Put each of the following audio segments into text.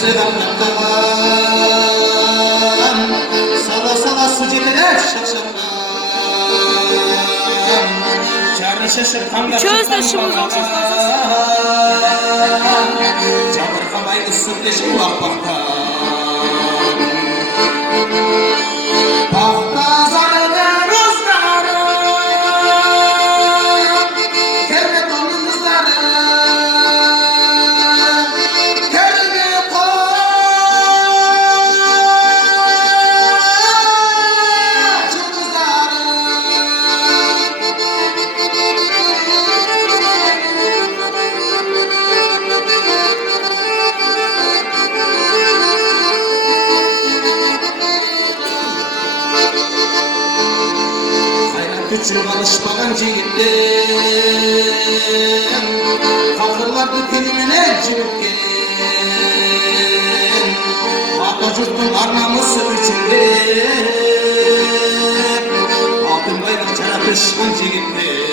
selam kaptan, sala sala suceler şakşaktan. Çarı şaşırtkan da Çözde şımız olsun fazla. Çabır kabay ısıp deşim vakbaktan. Küçük alışmadan cigitten Fakırlardı dilimine cibitten Atatürk'ün arnamusu içinde Altın bayrak çarpışkan cigitten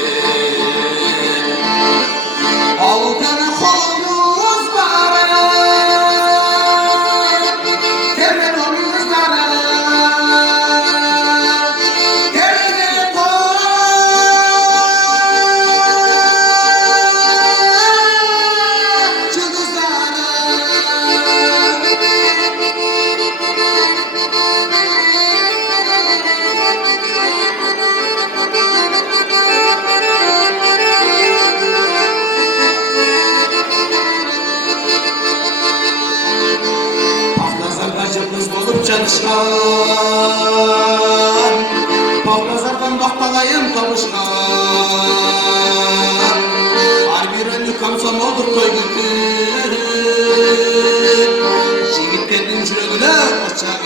Altın kolumuz var Terle kolumuz var Kız bulup çalışkan Pavlazardan baktalayım kavuşkan Harbi önlü kamson olduk toy gündür Jigitlerin jürögüne koçan